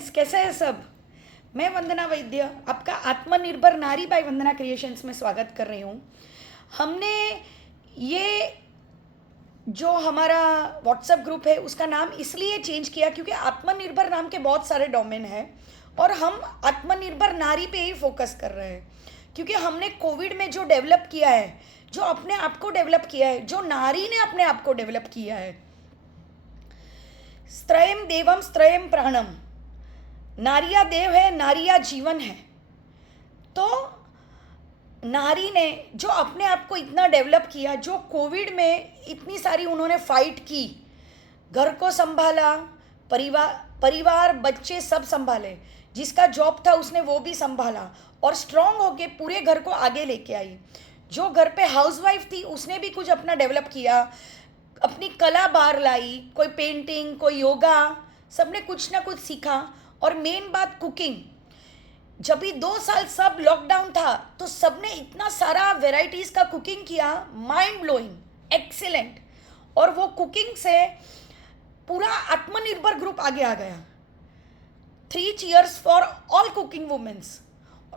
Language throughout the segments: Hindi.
फ्रेंड्स, कैसे हैं सब। मैं वंदना वैद्य आपका आत्मनिर्भर नारी बाय वंदना क्रिएशंस में स्वागत कर रही हूँ। हमने ये जो हमारा व्हाट्सएप ग्रुप है उसका नाम इसलिए चेंज किया क्योंकि आत्मनिर्भर नाम के बहुत सारे डोमेन हैं और हम आत्मनिर्भर नारी पे ही फोकस कर रहे हैं क्योंकि हमने कोविड में जो डेवलप किया है, जो अपने आप को डेवलप किया है, जो नारी ने अपने आप को डेवलप किया है, स्त्रयम देवम स्त्रयम प्राणम, नारिया देव है, नारिया जीवन है। तो नारी ने जो अपने आप को इतना डेवलप किया, जो कोविड में इतनी सारी उन्होंने फाइट की, घर को संभाला, परिवार बच्चे सब संभाले, जिसका जॉब था उसने वो भी संभाला और स्ट्रांग होके पूरे घर को आगे लेके आई। जो घर पे हाउसवाइफ थी उसने भी कुछ अपना डेवलप किया, अपनी कला बाहर लाई, कोई पेंटिंग, कोई योगा, सबने कुछ ना कुछ सीखा। और मेन बात कुकिंग, जब भी 2 साल सब लॉकडाउन था तो सबने इतना सारा वेराइटीज़ का कुकिंग किया, माइंड ब्लोइंग, एक्सीलेंट। और वो कुकिंग से पूरा आत्मनिर्भर ग्रुप आगे आ गया। 3 cheers for all cooking womens.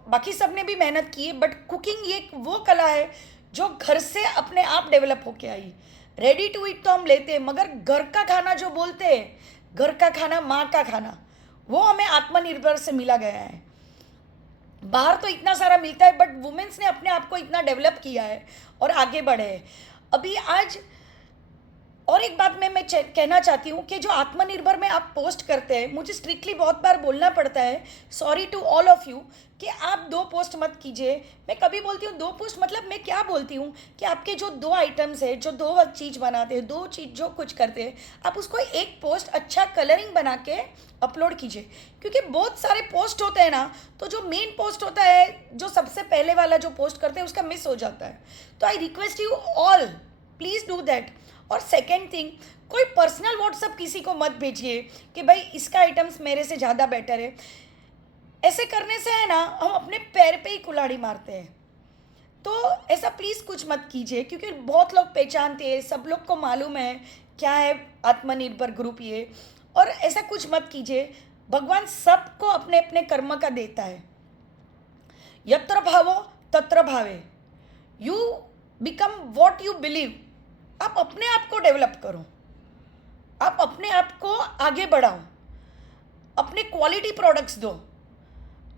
बाकी सबने भी मेहनत की है, बट कुकिंग ये वो कला है जो घर से अपने आप डेवलप होके आई। रेडी टू ईट तो हम लेते हैं, मगर घर का खाना जो बोलते हैं, घर का खाना, माँ का खाना, वो हमें आत्मनिर्भर से मिला गया है। बाहर तो इतना सारा मिलता है, बट वुमेन्स ने अपने आप को इतना डेवलप किया है और आगे बढ़े हैं। अभी आज और एक बात मैं कहना चाहती हूँ कि जो आत्मनिर्भर में आप पोस्ट करते हैं, मुझे स्ट्रिक्टली बहुत बार बोलना पड़ता है, sorry to all of you, कि आप 2 पोस्ट मत कीजिए। मैं कभी बोलती हूँ 2 पोस्ट, मतलब मैं क्या बोलती हूँ कि आपके जो 2 आइटम्स है, जो 2 चीज़ बनाते हैं, 2 चीज़ जो कुछ करते हैं, आप उसको एक पोस्ट अच्छा कलरिंग बना के अपलोड कीजिए। क्योंकि बहुत सारे पोस्ट होते हैं ना, तो जो मेन पोस्ट होता है, जो सबसे पहले वाला जो पोस्ट करते हैं, उसका मिस हो जाता है। तो I request you all, please do that. और सेकेंड थिंग, कोई पर्सनल व्हाट्सअप किसी को मत भेजिए कि भाई इसका आइटम्स मेरे से ज़्यादा बेटर है। ऐसे करने से है ना, हम अपने पैर पे ही कुल्हाड़ी मारते हैं। तो ऐसा प्लीज़ कुछ मत कीजिए, क्योंकि बहुत लोग पहचानते हैं, सब लोग को मालूम है क्या है आत्मनिर्भर ग्रुप ये। और ऐसा कुछ मत कीजिए। भगवान सबको अपने अपने कर्म का देता है। यत्र भावो तत्र भावे, you become what you believe. आप अपने आप को डेवलप करो, आप अपने आप को आगे बढ़ाओ, अपने क्वालिटी प्रोडक्ट्स दो,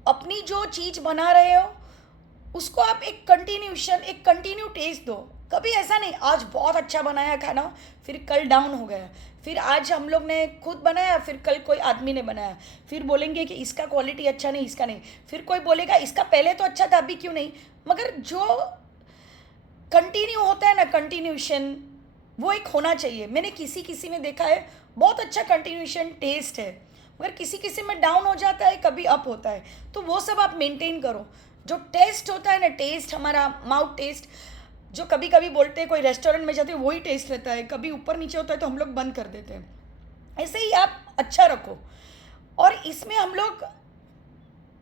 अपनी जो चीज़ बना रहे हो उसको आप एक कंटिन्यू टेस्ट दो। कभी ऐसा नहीं आज बहुत अच्छा बनाया खाना, फिर कल डाउन हो गया, फिर आज हम लोग ने खुद बनाया, फिर कल कोई आदमी ने बनाया, फिर बोलेंगे कि इसका क्वालिटी अच्छा नहीं, इसका नहीं, फिर कोई बोलेगा इसका पहले तो अच्छा था अभी क्यों नहीं। मगर जो कंटिन्यू होता है ना, कंटिन्यूशन, वो एक होना चाहिए। मैंने किसी किसी में देखा है बहुत अच्छा कंटिन्यूशन टेस्ट है, मगर किसी किसी में डाउन हो जाता है, कभी अप होता है। तो वो सब आप मेंटेन करो। जो टेस्ट होता है ना, टेस्ट हमारा माउथ टेस्ट, जो कभी कभी बोलते हैं कोई रेस्टोरेंट में जाते हैं वही टेस्ट रहता है, कभी ऊपर नीचे होता है तो हम लोग बंद कर देते हैं। ऐसे ही आप अच्छा रखो। और इसमें हम लोग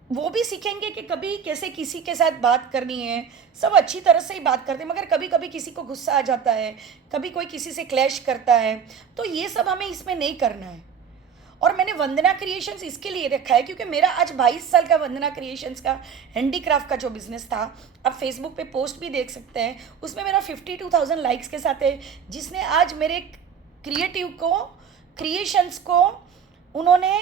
वो भी सीखेंगे कि कभी कैसे किसी के साथ बात करनी है। सब अच्छी तरह से ही बात करते हैं, मगर कभी कभी किसी को गुस्सा आ जाता है, कभी कोई किसी से क्लैश करता है, तो ये सब हमें इसमें नहीं करना है। और मैंने वंदना क्रिएशंस इसके लिए रखा है क्योंकि मेरा आज 22 साल का वंदना क्रिएशंस का हैंडीक्राफ्ट का जो बिज़नेस था, आप फेसबुक पे पोस्ट भी देख सकते हैं, उसमें मेरा 52,000 लाइक्स के साथ है, जिसने आज मेरे क्रिएशंस को उन्होंने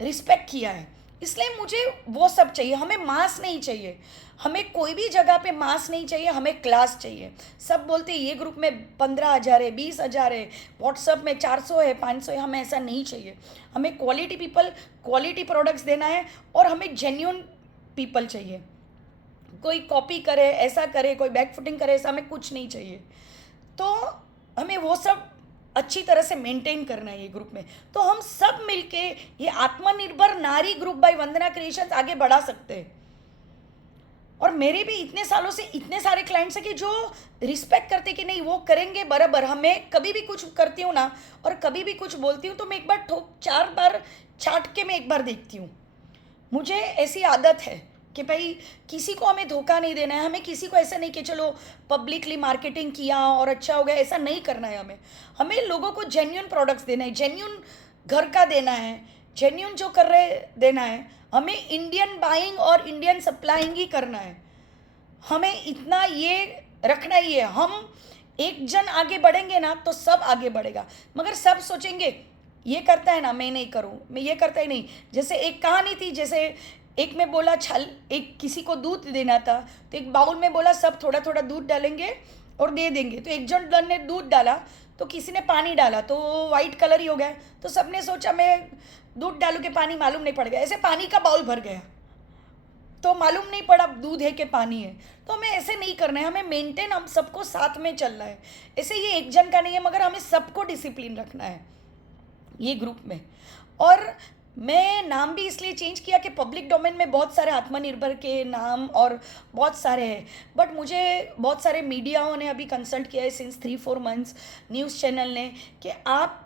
रिस्पेक्ट किया है। इसलिए मुझे वो सब चाहिए। हमें मास नहीं चाहिए, हमें कोई भी जगह पे मास नहीं चाहिए, हमें क्लास चाहिए। सब बोलते हैं ये ग्रुप में 15,000 है, 20,000 है, व्हाट्सअप में 400 है, 500 है। हमें ऐसा नहीं चाहिए। हमें क्वालिटी पीपल, क्वालिटी प्रोडक्ट्स देना है और हमें जेन्यून पीपल चाहिए। कोई कॉपी करे, ऐसा करे, कोई बैक फुटिंग करे, ऐसा हमें कुछ नहीं चाहिए। तो हमें वो सब अच्छी तरह से मेंटेन करना है ये ग्रुप में। तो हम सब मिलके ये आत्मनिर्भर नारी ग्रुप बाय वंदना क्रिएशंस आगे बढ़ा सकते हैं। और मेरे भी इतने सालों से इतने सारे क्लाइंट्स हैं कि जो रिस्पेक्ट करते कि नहीं वो करेंगे बराबर। हमें कभी भी कुछ करती हूँ ना, और कभी भी कुछ बोलती हूँ तो मैं एक बार 4 बार छाट के मैं एक बार देखती हूँ। मुझे ऐसी आदत है कि भाई किसी को हमें धोखा नहीं देना है। हमें किसी को ऐसा नहीं कि चलो पब्लिकली मार्केटिंग किया और अच्छा हो गया, ऐसा नहीं करना है। हमें लोगों को जेन्युइन प्रोडक्ट्स देना है, जेन्युइन घर का देना है, जेन्यून जो कर रहे देना है, हमें इंडियन बाइंग और इंडियन सप्लाइंग ही करना है। हमें इतना ये रखना ही है। हम एक जन आगे बढ़ेंगे ना तो सब आगे बढ़ेगा। मगर सब सोचेंगे ये करता है ना, मैं नहीं करूँ, मैं ये करता ही नहीं। जैसे एक कहानी थी, जैसे एक में बोला छल, एक किसी को दूध देना था तो एक बाउल में बोला सब थोड़ा थोड़ा दूध डालेंगे और दे देंगे। तो एक जन ने दूध डाला तो किसी ने पानी डाला तो वाइट कलर ही हो गया। तो सबने सोचा मैं दूध डालूँ कि पानी, मालूम नहीं पड़ गया। ऐसे पानी का बाउल भर गया तो मालूम नहीं पड़ा दूध है कि पानी है। तो हमें ऐसे नहीं करना है, हमें मेंटेन, हम सबको साथ में चलना है। ऐसे ये एक जन का नहीं है, मगर हमें सबको डिसिप्लिन रखना है ये ग्रुप में। और मैं नाम भी इसलिए चेंज किया कि पब्लिक डोमेन में बहुत सारे आत्मनिर्भर के नाम और बहुत सारे हैं, बट मुझे बहुत सारे मीडियाओं ने अभी कंसल्ट किया है सिंस 3-4 मंथ्स, न्यूज़ चैनल ने, कि आप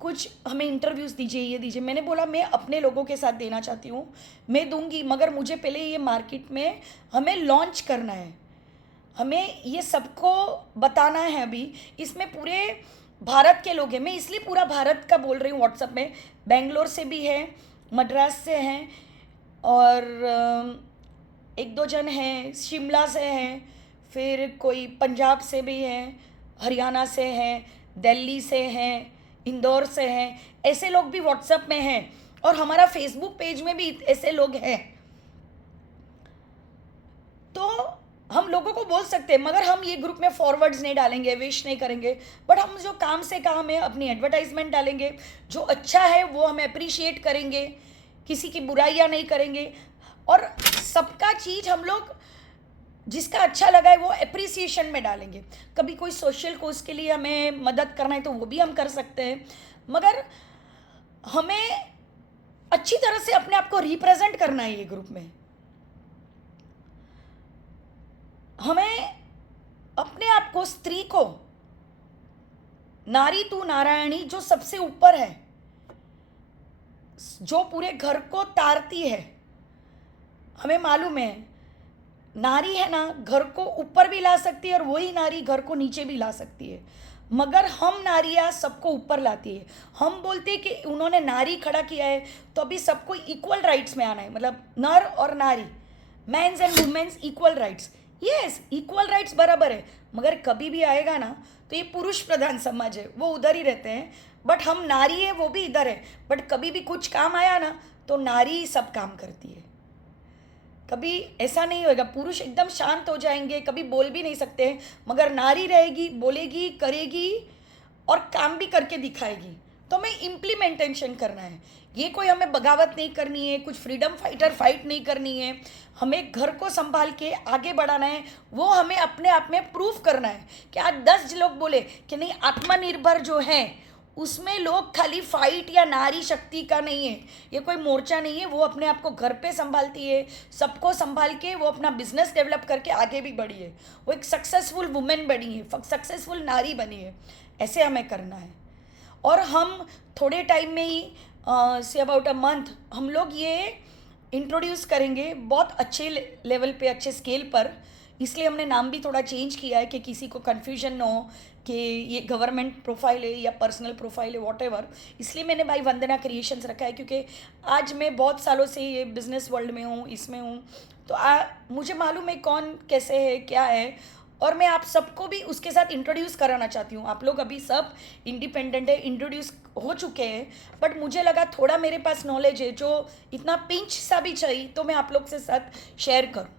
कुछ हमें इंटरव्यूज़ दीजिए, ये दीजिए। मैंने बोला मैं अपने लोगों के साथ देना चाहती हूँ, मैं दूंगी, मगर मुझे पहले ये मार्केट में हमें लॉन्च करना है, हमें ये सबको बताना है। अभी इसमें पूरे भारत के लोग हैं, मैं इसलिए पूरा भारत का बोल रही हूँ। व्हाट्सएप में बेंगलोर से भी है, मद्रास से हैं, और एक दो जन हैं शिमला से हैं, फिर कोई पंजाब से भी हैं, हरियाणा से हैं, दिल्ली से हैं, इंदौर से हैं। ऐसे लोग भी व्हाट्सएप में हैं और हमारा फेसबुक पेज में भी ऐसे लोग हैं। तो हम लोगों को बोल सकते हैं, मगर हम ये ग्रुप में फॉरवर्ड्स नहीं डालेंगे, विश नहीं करेंगे, बट हम जो काम से काम है अपनी एडवर्टाइजमेंट डालेंगे। जो अच्छा है वो हम अप्रिशिएट करेंगे, किसी की बुराइयां नहीं करेंगे। और सबका चीज़ हम लोग जिसका अच्छा लगा है वो अप्रिसिएशन में डालेंगे। कभी कोई सोशल कोज के लिए हमें मदद करना है तो वो भी हम कर सकते हैं, मगर हमें अच्छी तरह से अपने आप को रिप्रेजेंट करना है ये ग्रुप में। हमें अपने आप को, स्त्री को, नारी तू नारायणी, जो सबसे ऊपर है, जो पूरे घर को तारती है, हमें मालूम है नारी है ना घर को ऊपर भी ला सकती है और वही नारी घर को नीचे भी ला सकती है। मगर हम नारियाँ सबको ऊपर लाती है। हम बोलते हैं कि उन्होंने नारी खड़ा किया है तो अभी सबको इक्वल राइट्स में आना है, मतलब नर और नारी, men's and women's equal rights. Yes, equal rights बराबर है, मगर कभी भी आएगा ना तो ये पुरुष प्रधान समाज है, वो उधर ही रहते हैं, बट हम नारी है वो भी इधर है। बट कभी भी कुछ काम आया ना तो नारी सब काम करती है। कभी ऐसा नहीं होएगा पुरुष एकदम शांत हो जाएंगे, कभी बोल भी नहीं सकते हैं, मगर नारी रहेगी, बोलेगी, करेगी और काम भी करके दिखाएगी। तो हमें इम्प्लीमेंटेशन करना है। ये कोई हमें बगावत नहीं करनी है, कुछ फ्रीडम फाइटर फाइट नहीं करनी है। हमें घर को संभाल के आगे बढ़ाना है, वो हमें अपने आप में प्रूफ करना है कि आज 10 लोग बोले कि नहीं आत्मनिर्भर जो है उसमें लोग खाली फाइट या नारी शक्ति का नहीं है, ये कोई मोर्चा नहीं है, वो अपने आप को घर पे संभालती है, सबको संभाल के वो अपना बिजनेस डेवलप करके आगे भी बढ़ी है, वो एक सक्सेसफुल वुमेन बनी है, सक्सेसफुल नारी बनी है। ऐसे हमें करना है। और हम थोड़े टाइम में ही से अबाउट अ मंथ हम लोग ये इंट्रोड्यूस करेंगे बहुत अच्छे लेवल पे, अच्छे स्केल पर। इसलिए हमने नाम भी थोड़ा चेंज किया है कि किसी को कन्फ्यूजन ना हो कि ये गवर्नमेंट प्रोफाइल है या पर्सनल प्रोफाइल है, वॉट। इसलिए मैंने भाई वंदना क्रिएशंस रखा है, क्योंकि आज मैं बहुत सालों से ये बिज़नेस वर्ल्ड में हूँ, इसमें हूँ, तो मुझे मालूम है कौन कैसे है, क्या है। और मैं आप सबको भी उसके साथ इंट्रोड्यूस कराना चाहती हूँ। आप लोग अभी सब इंडिपेंडेंट है, इंट्रोड्यूस हो चुके हैं, बट मुझे लगा थोड़ा मेरे पास नॉलेज है जो इतना पिंच सा भी चाहिए तो मैं आप लोग से साथ शेयर करूँ।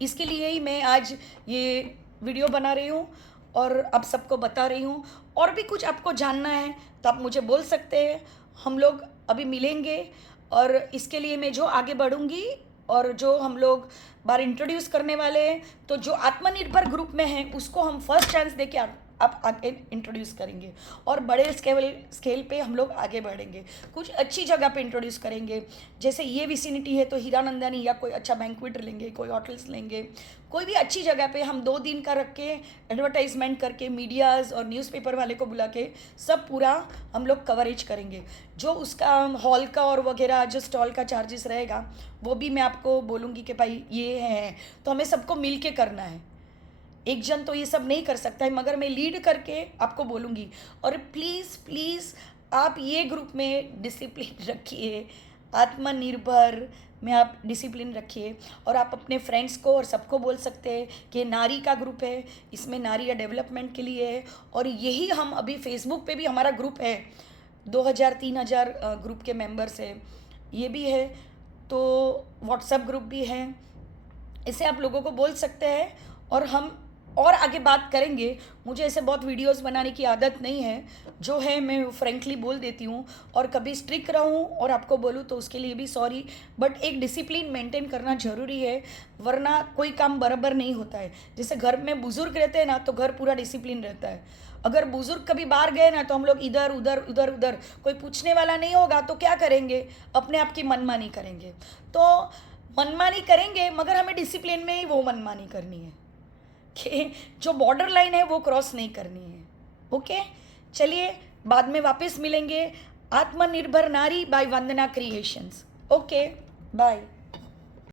इसके लिए ही मैं आज ये वीडियो बना रही हूँ और आप सबको बता रही हूँ। और भी कुछ आपको जानना है तो आप मुझे बोल सकते हैं, हम लोग अभी मिलेंगे। और इसके लिए मैं जो आगे बढ़ूँगी और जो हम लोग बार इंट्रोड्यूस करने वाले हैं, तो जो आत्मनिर्भर ग्रुप में हैं उसको हम फर्स्ट चांस दे के आप आगे इंट्रोड्यूस करेंगे और बड़े स्केल पे हम लोग आगे बढ़ेंगे। कुछ अच्छी जगह पे इंट्रोड्यूस करेंगे, जैसे ये विसिनिटी है तो हीरानंदानी या कोई अच्छा बैंक्वेट लेंगे, कोई होटल्स लेंगे, कोई भी अच्छी जगह पे हम 2 दिन का रख के एडवर्टाइजमेंट करके मीडियाज़ और न्यूज़पेपर वाले को बुला के सब पूरा हम लोग कवरेज करेंगे। जो उसका हॉल का और वगैरह जो स्टॉल का चार्जेस रहेगा वो भी मैं आपको बोलूँगी कि भाई ये है, तो हमें सबको मिल के करना है। एक जन तो ये सब नहीं कर सकता है, मगर मैं लीड करके आपको बोलूँगी। और प्लीज़ प्लीज़ आप ये ग्रुप में डिसिप्लिन रखिए, आत्मनिर्भर में आप डिसिप्लिन रखिए। और आप अपने फ्रेंड्स को और सबको बोल सकते हैं कि नारी का ग्रुप है, इसमें नारी डेवलपमेंट के लिए है। और यही हम अभी फेसबुक पे भी हमारा ग्रुप है, 2000-3000 ग्रुप के मेंबर्स है, ये भी है। तो व्हाट्सएप ग्रुप भी है, इसे आप लोगों को बोल सकते हैं और हम और आगे बात करेंगे। मुझे ऐसे बहुत वीडियोस बनाने की आदत नहीं है, जो है मैं फ्रेंकली बोल देती हूँ। और कभी स्ट्रिक्ट रहूँ और आपको बोलूँ तो उसके लिए भी सॉरी, बट एक डिसिप्लिन मेंटेन करना ज़रूरी है, वरना कोई काम बराबर नहीं होता है। जैसे घर में बुज़ुर्ग रहते हैं ना, तो घर पूरा डिसिप्लिन रहता है। अगर बुज़ुर्ग कभी बाहर गए ना, तो हम लोग इधर उधर उधर उधर, कोई पूछने वाला नहीं होगा तो क्या करेंगे, अपने आप की मनमानी करेंगे। तो मनमानी करेंगे, मगर हमें डिसिप्लिन में ही वो मनमानी करनी है कि जो बॉर्डर लाइन है वो क्रॉस नहीं करनी है। ओके, चलिए बाद में वापस मिलेंगे। आत्मनिर्भर नारी by Vandana creations. Okay, bye.